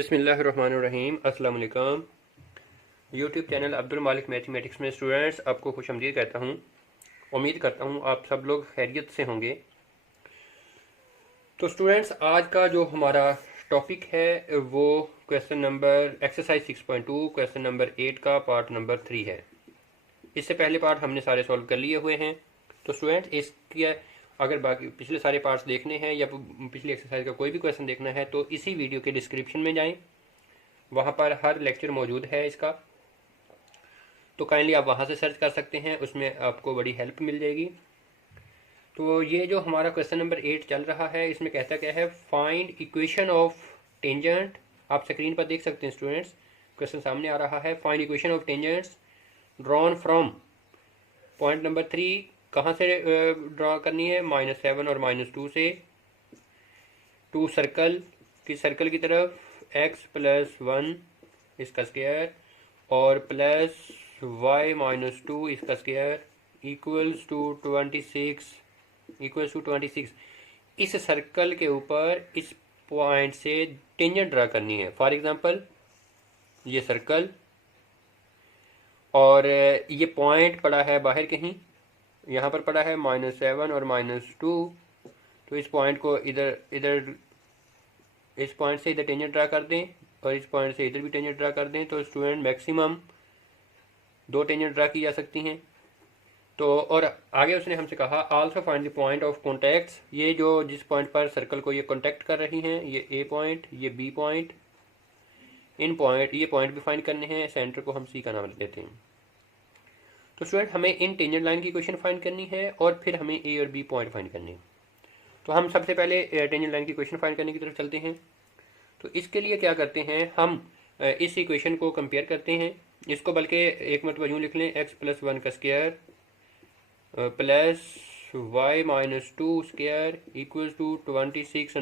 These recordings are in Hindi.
बिस्मिल्लाहिर्रहमानिर्रहीम। अस्सलाम वालेकुम। यूट्यूब चैनल अब्दुल मालिक मैथमेटिक्स में स्टूडेंट्स आपको खुशआमदीद कहता हूँ। उम्मीद करता हूँ आप सब लोग खैरियत से होंगे। तो स्टूडेंट्स, आज का जो हमारा टॉपिक है वो question number exercise 6.2 question number 8 का पार्ट नंबर 3 है। इससे पहले पार्ट हमने सारे सॉल्व कर लिए हुए हैं। तो स्टूडेंट्स, इसके अगर बाकी पिछले सारे पार्ट्स देखने हैं या पिछली एक्सरसाइज का कोई भी क्वेश्चन देखना है तो इसी वीडियो के डिस्क्रिप्शन में जाएं, वहाँ पर हर लेक्चर मौजूद है इसका। तो काइंडली आप वहाँ से सर्च कर सकते हैं, उसमें आपको बड़ी हेल्प मिल जाएगी। तो ये जो हमारा क्वेश्चन नंबर 8 चल रहा है, इसमें कहता क्या है, फाइंड इक्वेशन ऑफ टेंजेंट। आप स्क्रीन पर देख सकते हैं स्टूडेंट्स, क्वेश्चन सामने आ रहा है। Find equation of tangents drawn from point number 3। कहाँ से ड्रॉ करनी है? -7 और -2 से। टू सर्कल की तरफ x+1 इसका स्क्वायर और +y-2 इसका स्क्वायर इक्वल्स टू 26 इस सर्कल के ऊपर इस पॉइंट से टेंजेंट ड्रा करनी है। फॉर एग्जांपल ये सर्कल और ये पॉइंट पड़ा है बाहर कहीं, यहाँ पर पड़ा है -7 और -2। तो इस पॉइंट को इधर इस पॉइंट से इधर टेंजेंट ड्रा कर दें और इस पॉइंट से इधर भी टेंजेंट ड्रा कर दें। तो स्टूडेंट मैक्सिमम 2 टेंजेंट ड्रा की जा सकती हैं। तो और आगे उसने हमसे कहा also find the point of contacts. ये जो जिस पॉइंट पर सर्कल को ये कॉन्टैक्ट कर रही हैं, ये ए पॉइंट, ये बी पॉइंट, ये पॉइंट भी फाइंड करने हैं। सेंटर को हम सी का नाम देते हैं। तो स्टूडेंट, हमें इन टेंजेंट लाइन की इक्वेशन फाइंड करनी है और फिर हमें ए और बी पॉइंट फाइंड करने हैं। तो हम सबसे पहले टेंजेंट लाइन की इक्वेशन फाइंड करने की तरफ चलते हैं। तो इसके लिए क्या करते हैं, हम इस इक्वेशन को कंपेयर करते हैं। इसको बल्कि एक मरतबा यूँ लिख लें, x+1 का square plus y-2 square equals to 26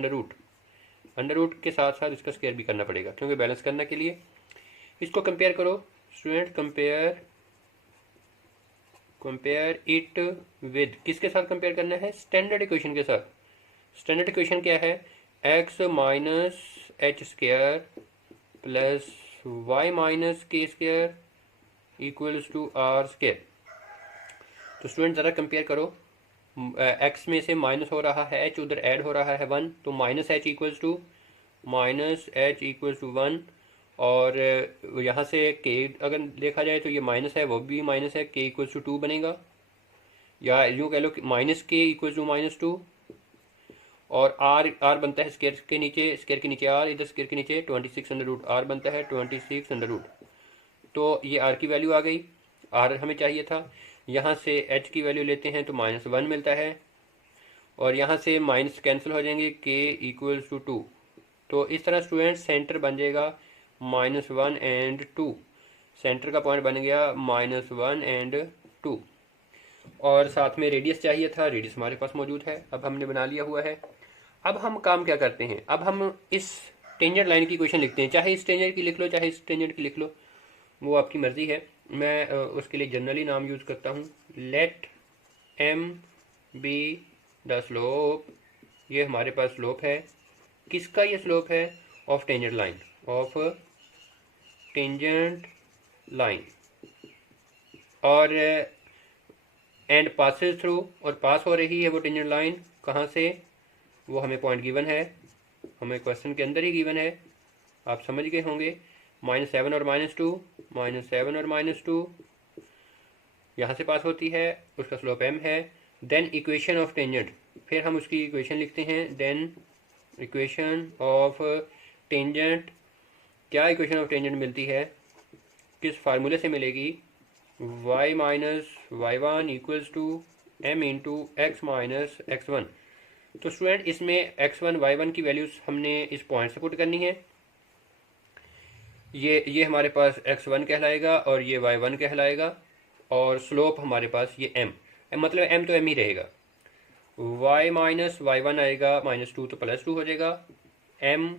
under root के साथ साथ इसका स्क्वायर भी करना पड़ेगा क्योंकि बैलेंस करने के लिए। इसको कंपेयर करो स्टूडेंट, कंपेयर इट विद, किसके साथ कंपेयर करना है? स्टैंडर्ड इक्वेशन के साथ। स्टैंडर्ड इक्वेशन क्या है? x-h square plus y-k square equals to r square. तो स्टूडेंट ज़रा कंपेयर करो, x में से माइनस हो रहा है h, उधर ऐड हो रहा है 1, तो -h इक्वल्स टू 1 और यहाँ से k अगर देखा जाए तो ये माइनस है, वो भी माइनस है, k इक्वल्स टू 2 बनेगा। या यूँ कह लो कि -k इक्वल्स टू -2 और r बनता है स्क्वायर के नीचे r, इधर स्क्वायर के नीचे 26 r बनता है 26 तो ये r की वैल्यू आ गई, r हमें चाहिए था। यहाँ से h की वैल्यू लेते हैं तो -1 मिलता है और यहाँ से माइनस कैंसिल हो जाएंगे, k इक्वल्स टू 2। तो इस तरह स्टूडेंट सेंटर बन जाएगा -1 और 2। सेंटर का पॉइंट बन गया -1 और 2 और साथ में रेडियस चाहिए था, रेडियस हमारे पास मौजूद है, अब हमने बना लिया हुआ है। अब हम काम क्या करते हैं, अब हम इस टेंजेंट लाइन की इक्वेशन लिखते हैं। चाहे इस टेंजेंट की लिख लो, चाहे इस टेंजेंट की लिख लो, वो आपकी मर्ज़ी है। मैं उसके लिए जनरली नाम यूज़ करता हूँ। Let m be the slope, ये हमारे पास स्लोप है। किसका ये स्लोप है? ऑफ टेंजेंट लाइन और एंड पासेस थ्रू, और पास हो रही है वो टेंजेंट लाइन कहाँ से? वो हमें पॉइंट गिवन है, हमें क्वेश्चन के अंदर ही गिवन है, आप समझ गए होंगे। -7 और -2 यहाँ से पास होती है, उसका स्लोप m है। देन इक्वेशन ऑफ टेंजेंट, फिर हम उसकी इक्वेशन लिखते हैं। देन इक्वेशन ऑफ टेंजेंट, क्या इक्वेशन ऑफ टेंजेंट मिलती है, किस फार्मूले से मिलेगी? y-y1 equals to m into x minus x1। तो स्टूडेंट इसमें x1 y1 की वैल्यूज हमने इस पॉइंट से पुट करनी है। ये हमारे पास x1 कहलाएगा और ये y1 कहलाएगा और स्लोप हमारे पास ये m, मतलब m तो m ही रहेगा। y-y1 आएगा -2 तो +2 हो जाएगा। m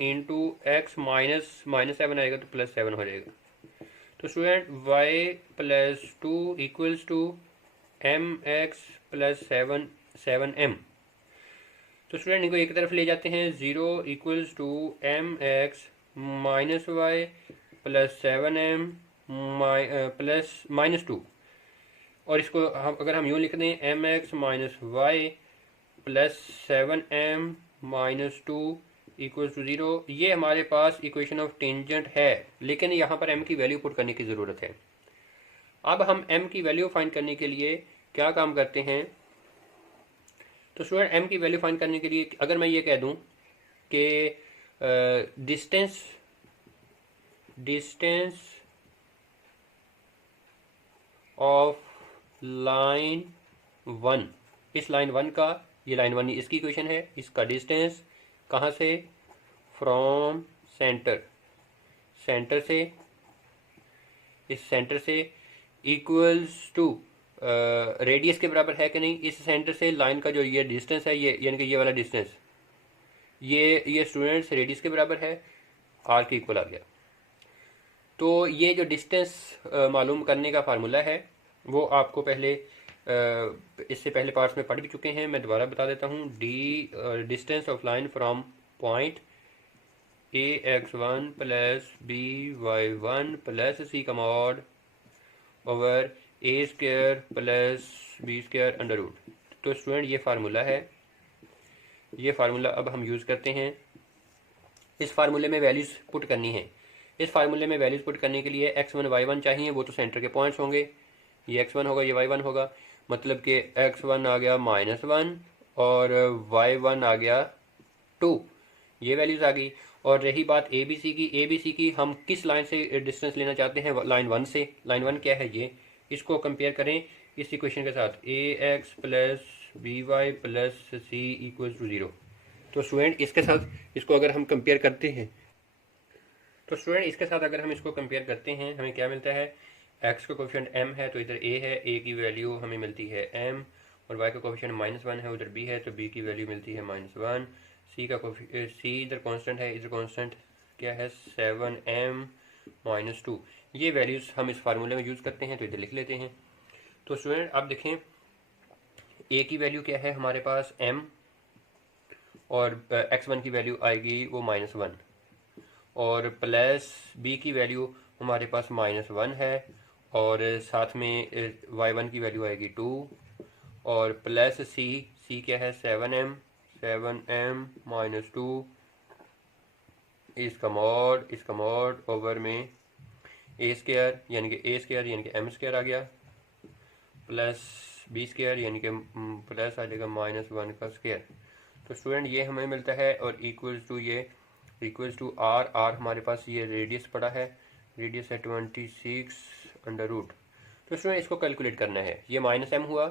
इंटू x -7 आएगा तो +7 हो जाएगा। तो student y+2 equals to mx + 7m। तो स्टूडेंट इनको एक तरफ ले जाते हैं, 0 equals to M X minus Y plus 7m plus -2, और इसको अगर हम यूँ लिख दें M X minus Y plus 7m -2 equals to 0, ये हमारे पास इक्वेशन ऑफ टेंजेंट है, लेकिन यहाँ पर m की वैल्यू पुट करने की ज़रूरत है। अब हम m की वैल्यू फाइंड करने के लिए क्या काम करते हैं? तो स्टूडेंट m की वैल्यू फाइंड करने के लिए अगर मैं ये कह दूं कि डिस्टेंस ऑफ लाइन 1, इस लाइन 1 का, ये लाइन 1 इसकी इक्वेशन है, इसका डिस्टेंस कहाँ से? फ्रॉम सेंटर, सेंटर से, इस सेंटर से इक्वल्स टू रेडियस के बराबर है कि नहीं? इस सेंटर से लाइन का जो ये डिस्टेंस है, ये यानी कि ये वाला डिस्टेंस, ये स्टूडेंट्स रेडियस के बराबर है, आर के इक्वल आ गया। तो ये जो डिस्टेंस मालूम करने का फार्मूला है वो आपको पहले इससे पहले पार्ट्स में पढ़ भी चुके हैं, मैं दोबारा बता देता हूँ। Distance of line from point ax1 plus by1 plus c का mod over a square plus b square under root. तो स्टूडेंट ये फार्मूला है, ये फार्मूला अब हम यूज़ करते हैं। इस फार्मूले में वैल्यूज़ पुट करनी है। इस फार्मूले में वैल्यूज़ पुट करने के लिए x1 y1 चाहिए, वो तो सेंटर के पॉइंट्स होंगे, ये x1 होगा, ये y1 होगा, मतलब कि x1 आ गया -1 और y1 आ गया 2, ये वैल्यूज़ आ गई। और रही बात ए बी सी की हम किस लाइन से डिस्टेंस लेना चाहते हैं? लाइन 1 से। लाइन 1 क्या है? ये, इसको कंपेयर करें इस इक्वेशन के साथ, a x plus b y plus c equals to 0। तो स्टूडेंट इसके साथ इसको अगर हम कंपेयर करते हैं, तो स्टूडेंट इसके साथ अगर हम इसको कंपेयर करते हैं, हमें क्या मिलता है? x का कोफिशिएंट m है तो इधर a है, a की वैल्यू हमें मिलती है m, और y का कोफिशिएंट -1 है, उधर b है तो b की वैल्यू मिलती है -1। c का c इधर कांस्टेंट है, इधर कांस्टेंट क्या है? 7m -2। ये वैल्यूज़ हम इस फार्मूले में यूज़ करते हैं, तो इधर लिख लेते हैं। तो स्टूडेंट आप देखें a की वैल्यू क्या है हमारे पास? m, और x1 की वैल्यू आएगी वो -1, और प्लस b की वैल्यू हमारे पास -1 है, और साथ में y1 की वैल्यू आएगी 2, और प्लस c क्या है? 7m -2, इसका मॉड ओवर में a स्क्वायर यानी कि m स्क्वायर आ गया, प्लस b स्क्वायर यानी कि प्लस आ जाएगा -1 का स्क्वायर। तो स्टूडेंट ये हमें मिलता है, और इक्वल्स टू आर हमारे पास ये रेडियस पड़ा है, रेडियस है 26 अंडर रूट। तो स्टूडेंट इसको कैलकुलेट करना है। ये -m हुआ,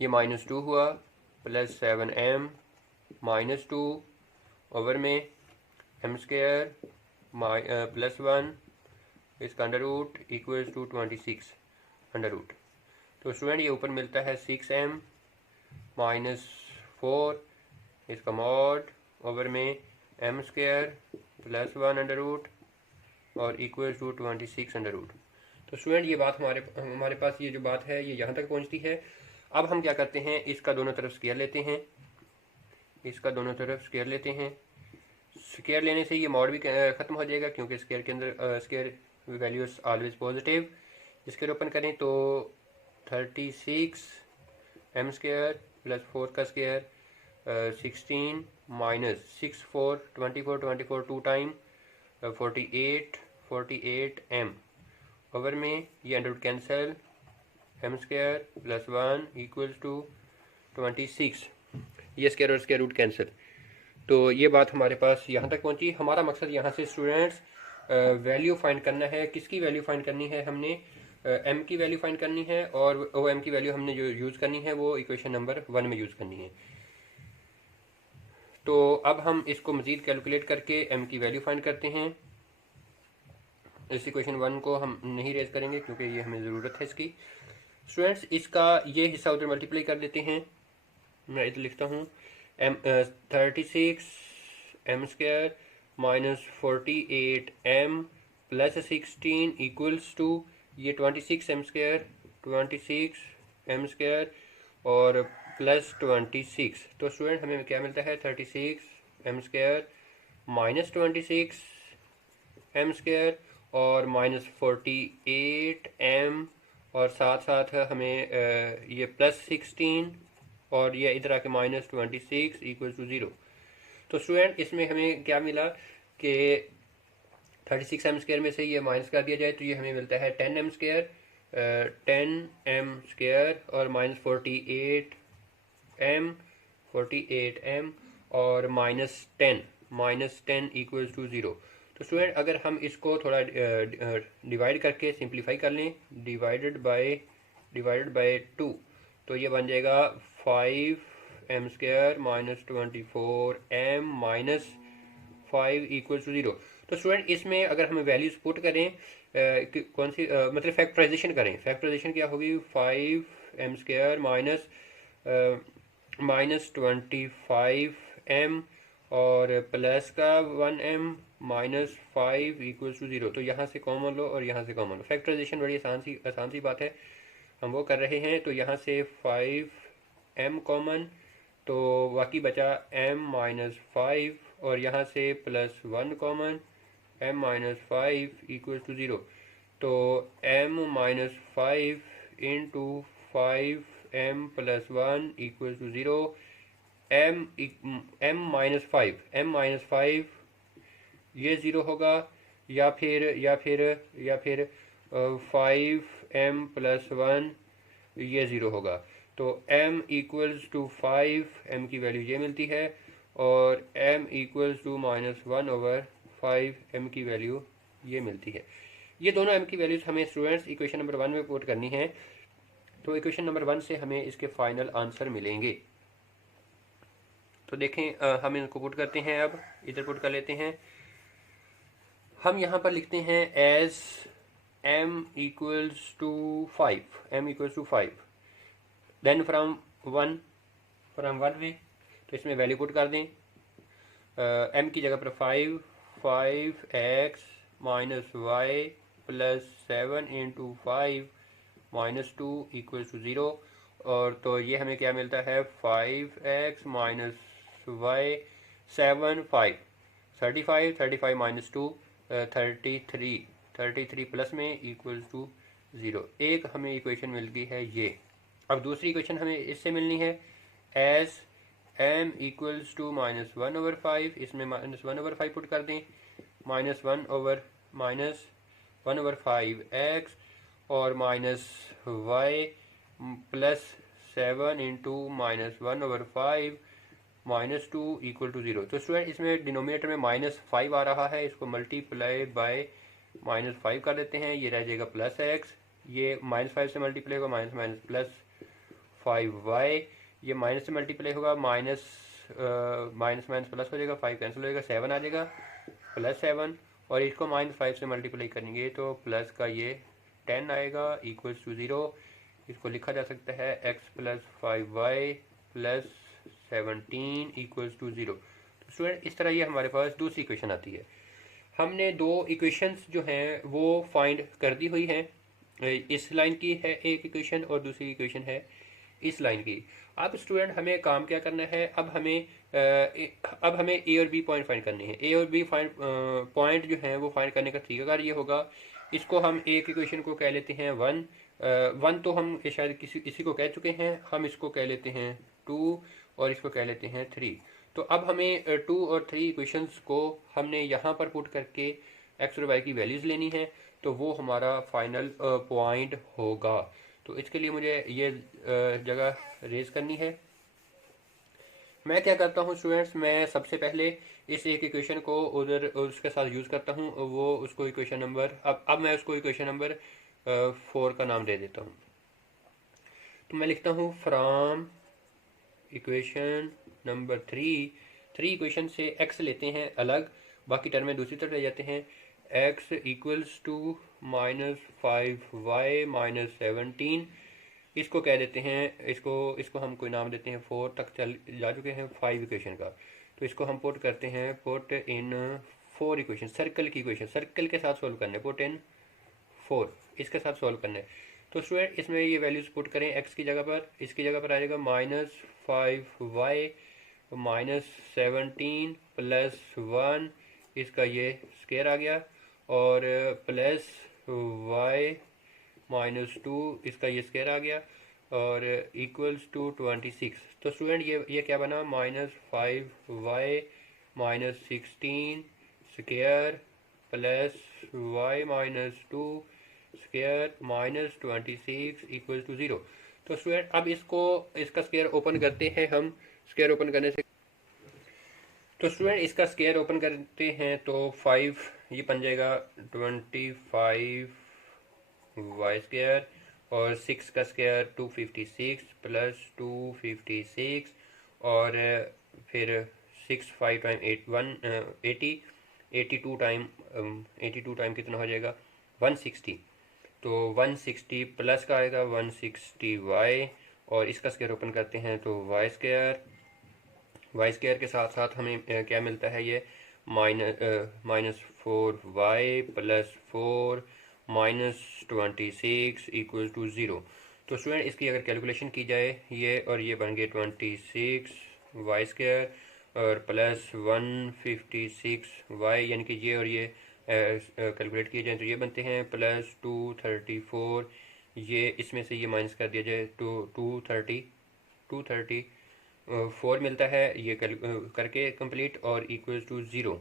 ये -2 हुआ, प्लस 7m -2 ओवर में m स्क्वायर प्लस 1 इसका under root equals to 26 under root. तो स्टूडेंट ये ऊपर मिलता है 6m -4 इसका मॉड ओवर में m square plus 1 under root और इक्वल्स टू 26 अंडर रूट। तो स्टूडेंट ये बात हमारे पास ये जो बात है ये यहाँ तक पहुँचती है। अब हम क्या करते हैं? इसका दोनों तरफ स्क्वायर लेते हैं, इसका दोनों तरफ स्क्वायर लेते हैं। स्क्वायर लेने से ये मॉड भी ख़त्म हो जाएगा, क्योंकि स्क्वायर के अंदर square values always positive. Square open करें तो 36 m स्क्वायर प्लस 4 का स्क्वायर 16 -6 4 24 2 टाइम 48 m ओवर में ये under root cancel, m square plus 1 equals to 26, ये स्क्वायर और स्क्वायर रूट कैंसिल। तो ये बात हमारे पास यहाँ तक पहुँची। हमारा मकसद यहाँ से स्टूडेंट्स वैल्यू फाइंड करना है। किसकी वैल्यू फाइंड करनी है? हमने m की वैल्यू फाइंड करनी है, और वो m की वैल्यू हमने जो यूज़ करनी है वो इक्वेशन नंबर 1 में यूज़ करनी है। तो अब हम इसको मज़ीद कैलकुलेट करके m की वैल्यू फाइंड करते हैं। इस इक्वेशन 1 को हम नहीं रेज करेंगे क्योंकि ये हमें ज़रूरत है इसकी। स्टूडेंट्स इसका ये हिस्सा उधर मल्टीप्लाई कर देते हैं। मैं इधर लिखता हूँ 36 m square -48 m plus 16 equals to ये 26 m स्क्वायर और प्लस 26। तो स्टूडेंट हमें क्या मिलता है 36m² माइनस 26m² और माइनस 48m और साथ साथ हमें ये प्लस 16 और ये इधर आके माइनस 26 इक्वल टू 0। तो स्टूडेंट इसमें हमें क्या मिला कि 36m² में से ये माइनस कर दिया जाए तो ये हमें मिलता है 10m², 10m² और माइनस 48m और माइनस 10 इक्वल्स टू 0। तो स्टूडेंट अगर हम इसको थोड़ा डिवाइड करके सिंप्लीफाई कर लें, डिवाइडेड बाय 2, तो ये बन जाएगा 5m² minus 24m minus 5 equal to 0। तो स्टूडेंट इसमें अगर हमें वैल्यूज पुट करें कौन सी मतलब फैक्टराइजेशन करें, फैक्टराइजेशन क्या होगी 5m² माइनस 25m और प्लस का 1m माइनस 5 इक्वल्स टू 0। तो यहाँ से कॉमन लो और यहाँ से कॉमन लो। फैक्टराइजेशन बड़ी आसान सी बात है, हम वो कर रहे हैं। तो यहाँ से 5m कॉमन, तो बाकी बचा m माइनस 5 और यहाँ से plus 1 common, m minus 5 equal to 0। तो m minus 5 into 5m plus 1 equal to 0। m minus 5 ये 0 होगा या फिर 5m प्लस 1 ये 0 होगा। तो m इक्वल्स टू 5m की वैल्यू ये मिलती है और m equals to minus 1/5m की वैल्यू ये मिलती है। ये दोनों m की वैल्यूज हमें स्टूडेंट्स इक्वेशन नंबर 1 में पुट करनी है। तो इक्वेशन नंबर 1 से हमें इसके फाइनल आंसर मिलेंगे। तो देखें हम इनको पुट करते हैं। अब इधर पुट कर लेते हैं। हम यहाँ पर लिखते हैं as m equals to 5 then from 1 में, तो इसमें वैल्यू पुट कर दें। m की जगह पर 5x minus y plus 7 into 5 minus 2 equals to 0। और तो ये हमें क्या मिलता है 5x minus y 7 5 35 minus 2 33 plus में इक्वल्स टू 0। एक हमें इक्वेशन मिल गई है ये। अब दूसरी इक्वेशन हमें इससे मिलनी है as m equals to minus 1/5, इसमें माइनस 1/5 पुट कर दें, माइनस 1/5x और minus y plus 7 into minus 1/5 minus 2 equal to 0। तो स्टूडेंट इसमें डिनोमिनेटर में माइनस 5 आ रहा है, इसको मल्टीप्लाई बाय माइनस 5 कर देते हैं, ये रह जाएगा प्लस x, ये माइनस 5 से मल्टीप्लाई होगा माइनस प्लस 5y, ये माइनस से मल्टीप्लाई होगा माइनस प्लस हो जाएगा, 5 कैंसिल हो जाएगा, 7 आ जाएगा प्लस 7 और इसको माइनस 5 से मल्टीप्लाई करेंगे तो प्लस का ये 10 आएगा इक्वल्स टू 0। इसको लिखा जा सकता है x plus 5y plus 17 equals to 0। तो स्टूडेंट इस तरह ये हमारे पास दूसरी इक्वेशन आती है। हमने दो इक्वेशंस जो हैं वो फाइंड कर दी हुई हैं। इस लाइन की है एक इक्वेशन और दूसरी इक्वेशन है इस लाइन की। अब स्टूडेंट हमें काम क्या करना है, अब हमें ए और बी पॉइंट फाइंड करने हैं। ए और बी पॉइंट जो हैं वो फाइंड करने का तरीकाकार ये होगा, इसको हम एक इक्वेशन को कह लेते हैं 1 तो हम शायद इसी को कह चुके हैं, हम इसको कह लेते हैं 2 और इसको कह लेते हैं 3। तो अब हमें 2 और 3 इक्वेशंस को हमने यहाँ पर पुट करके एक्स और वाई की वैल्यूज़ लेनी है, तो वो हमारा फाइनल पॉइंट होगा। तो इसके लिए मुझे ये जगह रेज करनी है। मैं क्या करता हूँ स्टूडेंट्स, मैं सबसे पहले इस एक इक्वेशन को उधर उसके साथ यूज़ करता हूँ, वो उसको इक्वेशन नंबर अब मैं उसको इक्वेशन नंबर 4 का नाम दे देता हूँ। तो मैं लिखता हूँ फ्रॉम इक्वेशन नंबर 3 इक्वेशन से x लेते हैं अलग, बाकी टर्म में दूसरी तरफ ले जाते हैं। x equals to minus 5y minus 17, इसको कह देते हैं, इसको हम कोई नाम देते हैं 4 तक चल जा चुके हैं 5 इक्वेशन का। तो इसको हम पुट करते हैं, पुट इन 4 इक्वेशन, सर्कल की इक्वेशन सर्कल के साथ सोल्व करने, पुट इन 4 इसके साथ सोल्व करने। तो तो स्टूडेंट इसमें ये वैल्यूज पुट करें एक्स की जगह पर, इसकी जगह पर आ जाएगा -5y -17 +1, इसका ये स्केयर आ गया, और +y -2 इसका ये स्केयर आ गया, और इक्वल्स टू 26। तो स्टूडेंट ये क्या बना, -5y -16 square +y -2 square -26 equal to 0। तो स्टूडेंट अब इसका स्केयर ओपन करते हैं हम। स्केयर ओपन करने से तो स्टूडेंट इसका स्केयर ओपन करते हैं तो 5 ये बन जाएगा 25y स्केयर, और 6 का स्केयर 256 +256, और फिर 6 5 टाइम 82 टाइम 82 टाइम कितना हो जाएगा 160। तो 160 प्लस का आएगा 160y, और इसका स्केयर ओपन करते हैं तो y स्केयर के साथ साथ हमें क्या मिलता है, ये -4y +4 -26 इक्वल टू 0। तो स्टूडेंट इसकी अगर कैलकुलेशन की जाए, ये और ये बन गए 26y स्केयर और +156y, यानी कि ये और ये कैलकुलेट किए जाए तो ये बनते हैं +234, ये इसमें से ये माइनस कर दिया जाए तो 234 मिलता है, ये करके कंप्लीट, और इक्वल टू 0।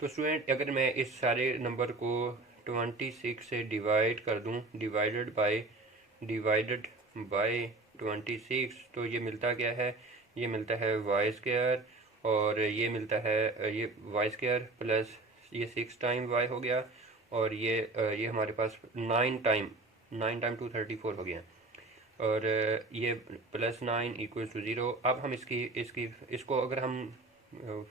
तो स्टूडेंट अगर मैं इस सारे नंबर को 26 से डिवाइड कर दूं, डिवाइडेड बाय 26, तो ये मिलता क्या है, ये मिलता है y स्क्वायर, और ये मिलता है ये y स्क्वायर प्लस ये 6 टाइम y हो गया, और ये हमारे पास 9 टाइम 234 हो गया, और ये +9 इक्वल टू 0। अब हम इसको अगर हम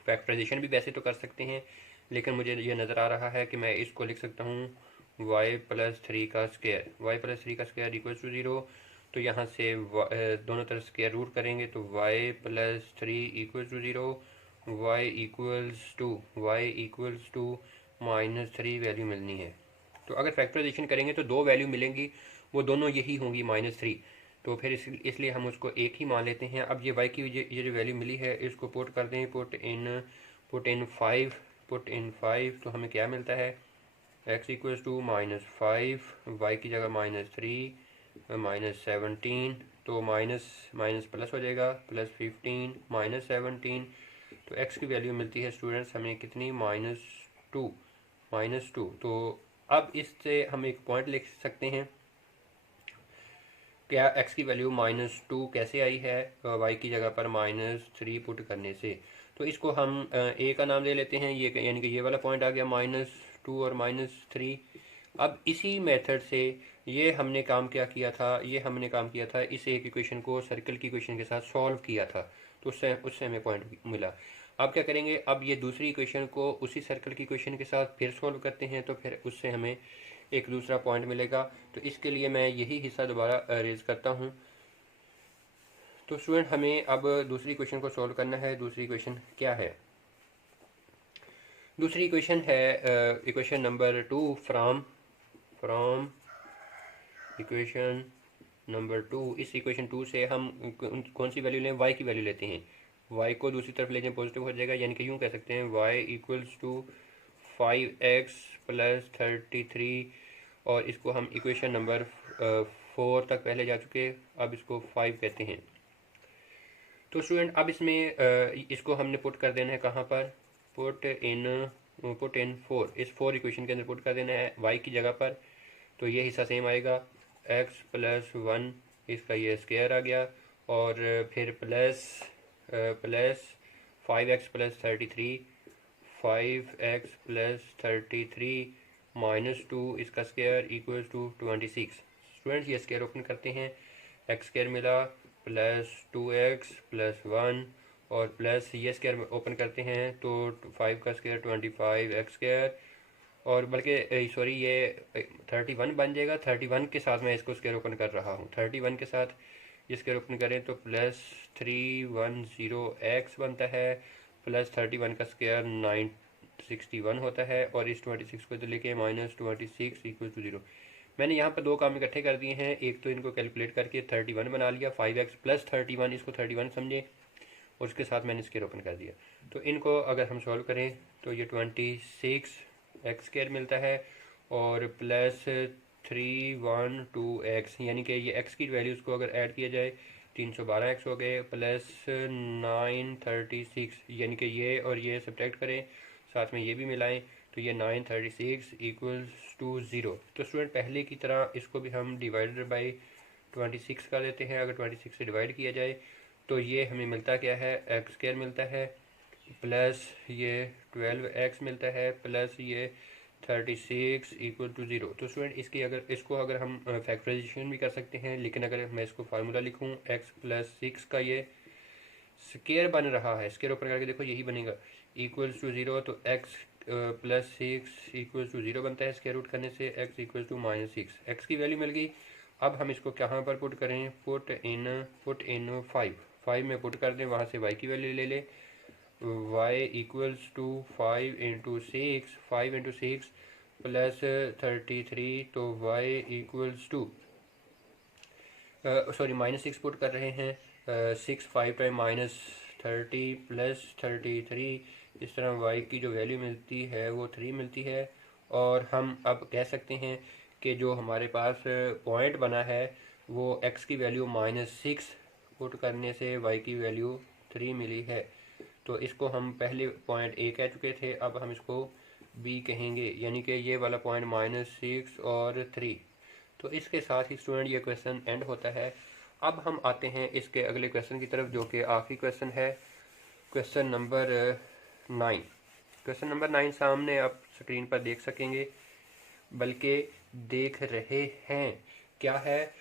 फैक्टराइजेशन भी वैसे तो कर सकते हैं, लेकिन मुझे ये नज़र आ रहा है कि मैं इसको लिख सकता हूँ y+3 का स्क्वायर इक्वल टू 0। तो यहाँ से दोनों तरफ स्क्वायर रूट करेंगे तो y+3 equal to 0, y equals to -3 value मिलनी है। तो अगर फैक्टराइजेशन करेंगे तो दो वैल्यू मिलेंगी, वो दोनों यही होंगी -3। तो फिर इसलिए हम उसको एक ही मान लेते हैं। अब ये y की ये जो वैल्यू मिली है इसको पुट कर दें, पुट इन 5, तो हमें क्या मिलता है, x इक्वल्स टू -5, y की जगह -3 -17, तो माइनस माइनस प्लस हो जाएगा, +15 -17, तो x की वैल्यू मिलती है स्टूडेंट्स हमें कितनी, -2। तो अब इससे हम एक पॉइंट लिख सकते हैं, क्या x की वैल्यू -2 कैसे आई है, y की जगह पर -3 पुट करने से। तो इसको हम a का नाम दे लेते हैं, ये यानी कि ये वाला पॉइंट आ गया -2 और -3। अब इसी मेथड से ये हमने काम क्या किया था, इस एक इक्वेशन को सर्कल की इक्वेशन के साथ सॉल्व किया था, तो उससे हमें पॉइंट मिला। अब क्या करेंगे, अब ये दूसरी इक्वेशन को उसी सर्कल की इक्वेशन के साथ फिर सॉल्व करते हैं, तो फिर उससे हमें एक दूसरा पॉइंट मिलेगा। तो इसके लिए मैं यही हिस्सा दोबारा रेज करता हूँ। तो स्टूडेंट हमें अब दूसरी इक्वेशन को सॉल्व करना है। दूसरी इक्वेशन क्या है, दूसरी इक्वेशन है equation number 2 from equation number 2। इस इक्वेशन 2 से हम कौन सी वैल्यू लें, y की वैल्यू लेते हैं। y को दूसरी तरफ ले जाएं, पॉजिटिव हो जाएगा, यानी कि यूँ कह सकते हैं y इक्वल्स टू 5x + 33, और इसको हम इक्वेशन नंबर 4 तक पहले जा चुके, अब इसको 5 कहते हैं। तो स्टूडेंट अब इसमें इसको हमने पुट कर देना है कहाँ पर, पुट इन 4, इस 4 इक्वेशन के अंदर पुट कर देना है y की जगह पर। तो ये हिस्सा सेम आएगा, x + 1 इसका ये स्क्वायर आ गया, और फिर प्लस 5x + 33 -2 इसका स्क्वायर इक्वल टू 26। स्टूडेंट्स ये स्क्वायर ओपन करते हैं, x स्क्वायर मिला +2x + 1, और प्लस ये स्क्वायर ओपन करते हैं तो 5 का स्क्वायर 25x स्क्वायर, और बल्कि सॉरी ये 31 बन जाएगा। 31 के साथ मैं इसको स्क्वायर ओपन कर रहा हूँ, 31 के साथ ये स्क्वायर ओपन करें तो +310x बनता है, प्लस 31 का स्क्वायर 961 होता है, और इस 26 को तो लेके -26 इक्वल टू 0। मैंने यहाँ पर दो काम इकट्ठे कर दिए हैं, एक तो इनको कैलकुलेट करके 31 बना लिया, 5x प्लस 31, इसको 31 समझे, और उसके साथ मैंने स्केयर ओपन कर दिया। तो इनको अगर हम सॉल्व करें तो ये 26 एक्स स्केयर मिलता है और प्लस 312x, यानी कि ये x की वैल्यूज़ को अगर ऐड किया जाए 312 एक्स हो गए, प्लस 936, यानी कि ये और ये सब्ट्रैक्ट करें, साथ में ये भी मिलाएं, तो ये 936 इक्वल्स टू 0। तो स्टूडेंट पहले की तरह इसको भी हम डिवाइडेड बाई 26 कर देते हैं। अगर 26 से डिवाइड किया जाए तो ये हमें मिलता क्या है, एक्स स्क्वायर मिलता है, प्लस ये 12x मिलता है, प्लस ये 36 इक्वल टू 0। तो स्टूडेंट इसको अगर हम फैक्टराइजेशन भी कर सकते हैं, लेकिन अगर मैं इसको फार्मूला लिखूं x प्लस 6 का ये स्केयर बन रहा है, स्केयर ऊपर करके देखो यही बनेगा, इक्वल्स टू 0, तो x प्लस 6 इक्वल्स टू 0 बनता है स्केयर रूट करने से, x इक्वल्स टू -6, x की वैल्यू मिल गई। अब हम इसको कहाँ पर पुट करें, पुट इन 5 में पुट कर दें, वहाँ से y की वैल्यू ले लें, y equals to 5 into six plus 33, तो y equals to sorry -6 put कर रहे हैं, 6 5 टाइम -30 प्लस 33, इस तरह y की जो वैल्यू मिलती है वो 3 मिलती है। और हम अब कह सकते हैं कि जो हमारे पास पॉइंट बना है वो x की वैल्यू -6 पुट करने से y की वैल्यू 3 मिली है। तो इसको हम पहले पॉइंट A कह चुके थे, अब हम इसको B कहेंगे, यानी कि ये वाला पॉइंट -6 और 3। तो इसके साथ ही स्टूडेंट ये क्वेश्चन एंड होता है। अब हम आते हैं इसके अगले क्वेश्चन की तरफ, जो कि आखिरी क्वेश्चन है, क्वेश्चन नंबर 9। क्वेश्चन नंबर 9 सामने आप स्क्रीन पर देख सकेंगे, बल्कि देख रहे हैं। क्या है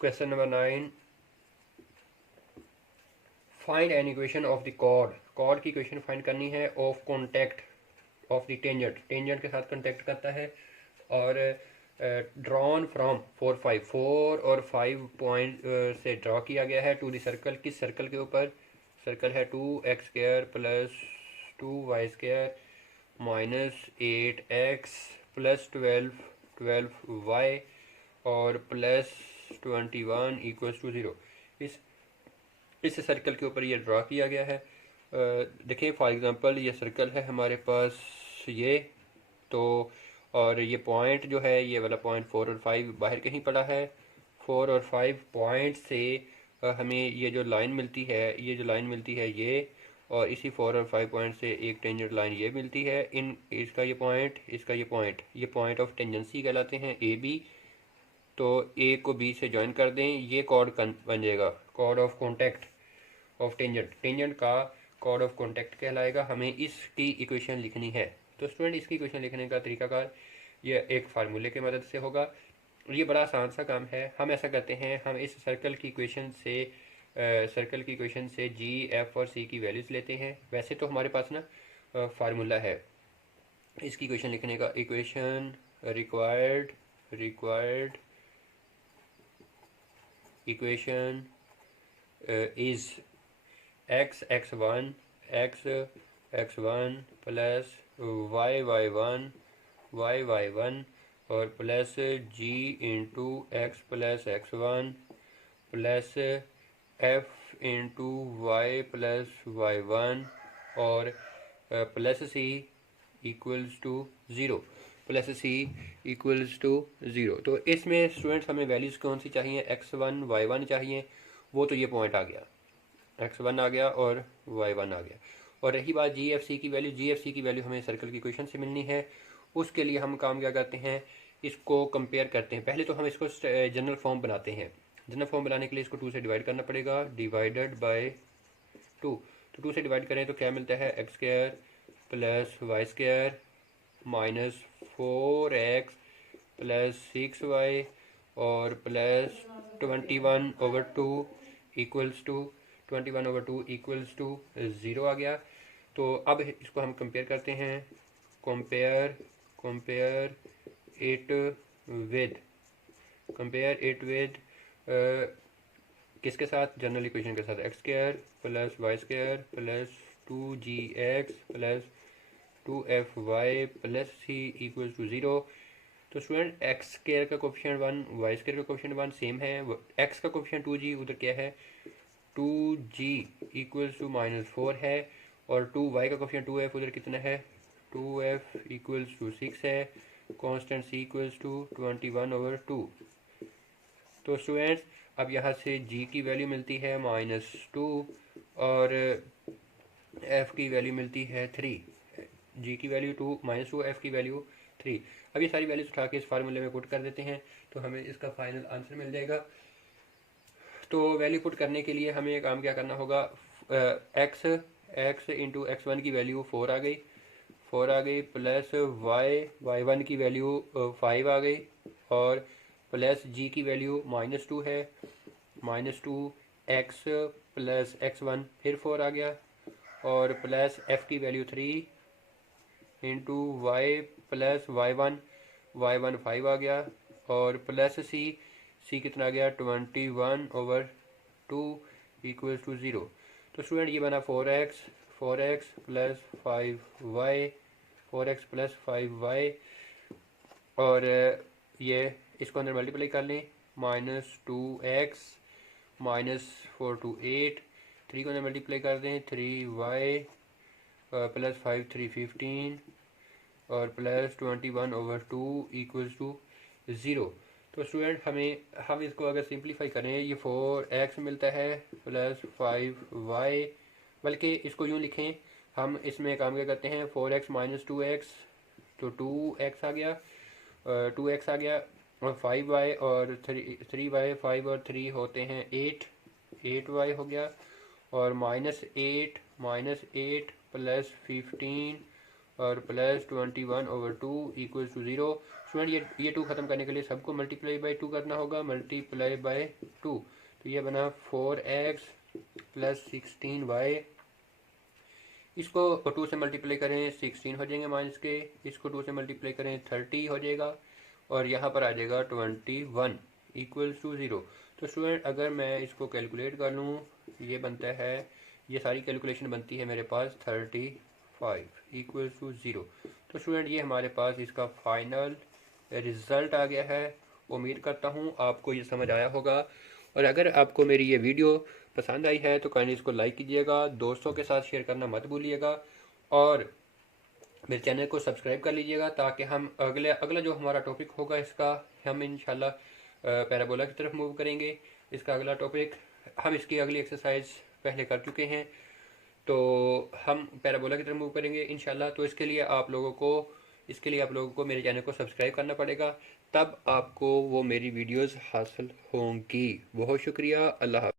question number 9, find an equation of the chord की इक्वेशन फाइंड करनी है, of contact of the tangent के साथ कॉन्टैक्ट करता है, और ड्रॉन फ्रॉम 4 और 5 पॉइंट से ड्रॉ किया गया है टू द सर्कल, किस सर्कल के ऊपर, सर्कल है 2x² plus 2y² -8x plus 12y और प्लस 21 इक्वल्स टू 0। इस सर्कल के ऊपर ये ड्रॉ किया गया है। देखिए फॉर एग्जांपल ये सर्कल है हमारे पास ये, तो और ये पॉइंट जो है, ये वाला पॉइंट 4 और 5 बाहर कहीं पड़ा है। 4 और 5 पॉइंट से हमें ये जो लाइन मिलती है ये, और इसी 4 और 5 पॉइंट से एक टेंजेंट लाइन ये मिलती है। इसका ये पॉइंट ऑफ टेंजेंसी कहलाते हैं, ए बी। तो ए को बी से ज्वाइन कर दें, ये कॉर्ड बन जाएगा, chord of contact of tangent का कॉर्ड ऑफ कॉन्टैक्ट कहलाएगा। हमें इसकी इक्वेशन लिखनी है। तो स्टूडेंट इसकी इक्वेशन लिखने का तरीकाकार ये एक फार्मूले की मदद से होगा। ये बड़ा आसान सा काम है। हम ऐसा करते हैं, हम इस सर्कल की इक्वेशन से जी, एफ और सी की वैल्यूज़ लेते हैं। वैसे तो हमारे पास ना फार्मूला है इसकी इक्वेशन लिखने का, equation required equation is x1 plus y1 और plus g into x plus x1 plus f into y plus y1 और प्लस c इक्वल्स टू 0, तो इसमें स्टूडेंट्स हमें वैल्यूज़ कौन सी चाहिए, x1 y1 चाहिए, वो तो ये पॉइंट आ गया, x1 आ गया और y1 आ गया। और रही बात GFC की वैल्यू हमें सर्कल की इक्वेशन से मिलनी है। उसके लिए हम काम क्या करते हैं, इसको कंपेयर करते हैं। पहले तो हम इसको जनरल फॉर्म बनाते हैं। जनरल फॉर्म बनाने के लिए इसको 2 से डिवाइड करना पड़ेगा, डिवाइडेड बाय 2। तो 2 से डिवाइड करें तो क्या मिलता है, x² plus y² minus 4x plus 6y और प्लस 21/2 इक्वल्स टू 0 आ गया। तो अब इसको हम कंपेयर करते हैं, कंपेयर इट विद किसके साथ, जनरल इक्वेशन के साथ, x² plus y² plus 2gx plus 2fy plus c equals to 0। तो स्टूडेंट एक्स स्क्वायर का कोफिशिएंट 1, वाई स्क्वायर का कोफिशिएंट 1 सेम है। एक्स का कोफिशिएंट 2g उधर क्या है, 2g इक्वल्स टू -4 है, और 2y का कोफिशिएंट 2f उधर कितना है, 2f इक्वल्स टू 6 है। Constant c equals to 21/2। तो स्टूडेंट्स अब यहाँ से g की वैल्यू मिलती है -2 और f की वैल्यू मिलती है 3। g की वैल्यू -2, f की वैल्यू 3। अब ये सारी वैल्यूज उठा के इस फार्मूले में पुट कर देते हैं तो हमें इसका फाइनल आंसर मिल जाएगा। तो वैल्यू पुट करने के लिए हमें काम क्या करना होगा, x इंटू x1 की वैल्यू 4 आ गई, प्लस y1 की वैल्यू 5 आ गई, और प्लस g की वैल्यू -2 है, -2x प्लस x1 फिर 4 आ गया, और प्लस f की value 3 into y plus y1 5 आ गया, और प्लस c कितना आ गया 21/2 इक्वल्स टू 0। तो स्टूडेंट ये बना 4x plus 5y, 4x plus 5y, और ये इसको अंदर मल्टीप्लाई कर लें, -2x -4 to 8, 3 को अंदर मल्टीप्लाई कर दें, 3y प्लस 5 3 15, और प्लस 21/2 इक्वल्स टू 0। तो स्टूडेंट हम इसको अगर सिंप्लीफाई करें, ये 4x मिलता है प्लस 5y, बल्कि इसको यूँ लिखें, हम इसमें काम क्या करते हैं, 4x -2x तो 2x आ गया, 2x आ गया, और 5y और 3y, 5 और 3 होते हैं 8y हो गया, और -8 प्लस 15 और प्लस 21/2 इक्वल्स टू 0। स्टूडेंट ये 2 खत्म करने के लिए सबको मल्टीप्लाई बाय 2 करना होगा, मल्टीप्लाई बाय 2, तो ये बना 4x प्लस 16y, इसको 2 से मल्टीप्लाई करें 16 हो जाएंगे माइनस के, इसको 2 से मल्टीप्लाई करें 30 हो जाएगा, और यहाँ पर आ जाएगा 21 इक्वल्स टू 0। तो स्टूडेंट अगर मैं इसको कैलकुलेट कर लूँ, ये बनता है, ये सारी कैलकुलेशन बनती है मेरे पास 35 इक्वल्स टू 0। तो स्टूडेंट ये हमारे पास इसका फाइनल रिज़ल्ट आ गया है। उम्मीद करता हूँ आपको ये समझ आया होगा, और अगर आपको मेरी ये वीडियो पसंद आई है तो काइंडली इसको लाइक कीजिएगा, दोस्तों के साथ शेयर करना मत भूलिएगा, और मेरे चैनल को सब्सक्राइब कर लीजिएगा, ताकि हम अगला जो हमारा टॉपिक होगा इसका हम इंशाल्लाह पैराबोला की तरफ मूव करेंगे। इसका अगला टॉपिक, हम इसकी अगली एक्सरसाइज पहले कर चुके हैं, तो हम पैराबोला की तरफ मूव करेंगे इंशाल्लाह। तो इसके लिए आप लोगों को मेरे चैनल को सब्सक्राइब करना पड़ेगा, तब आपको वो मेरी वीडियोस हासिल होंगी। बहुत शुक्रिया, अल्लाह हाफ़िज़।